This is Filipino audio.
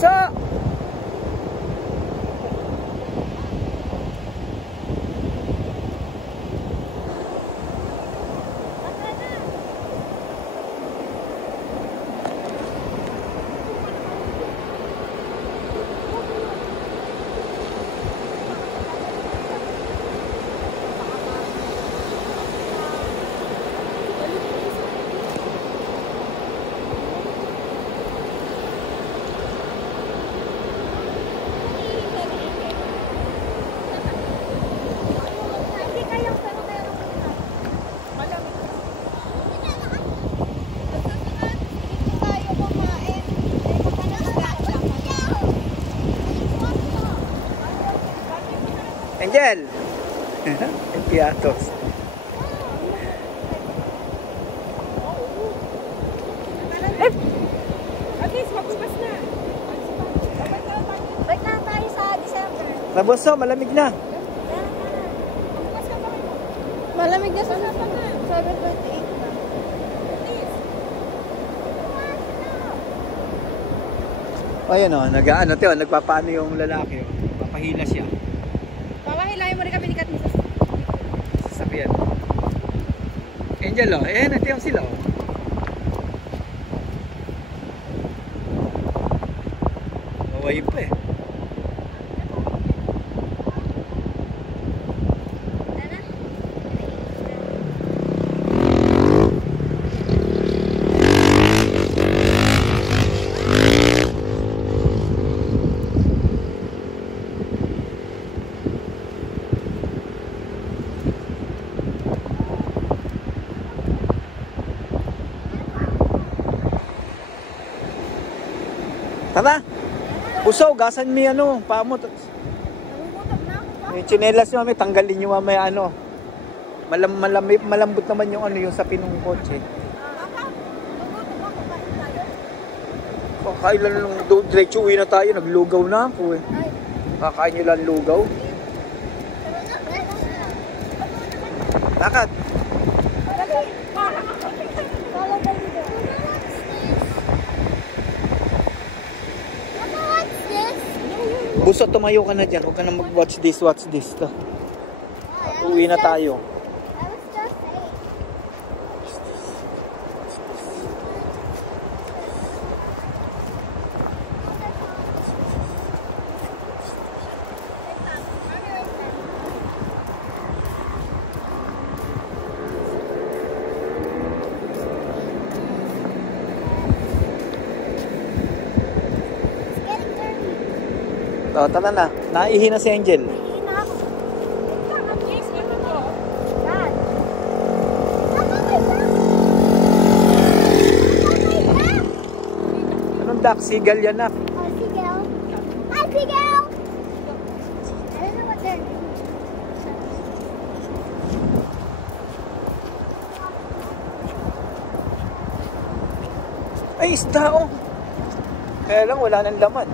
Bunso! Angel! Piatos. At least, magbukas na. Balik na tayo sa December. Sa Bunso, malamig na. Malamig na sa 7:28 na. Ayun o, nagpapaano yung lalaki. Papahila siya. Papahilahin mo rin kami ni Kat Mrs. Sasabihan. Angel o, natiyang sila o. Mawayin pa eh. Tara! Puso, gasan mo ano, paa mo. Yung tsinelas nyo, tanggalin nyo mamaya ano. Malambot naman yung ano, yung sa pinong kotse. Kailan lang, diretso uwi na tayo, naglugaw na ako eh. Kakain nyo lang lugaw. Lakad! Buso, tumayo ka na dyan. Huwag ka na mag-watch this, watch this. Uwi na tayo. O, tara na. Naihi na si Angel. Anong duck? Seagull yan na. Oh, seagull. Hi, seagull! I don't know what they're doing. Ay, isda oh. Kaya lang wala nang laman.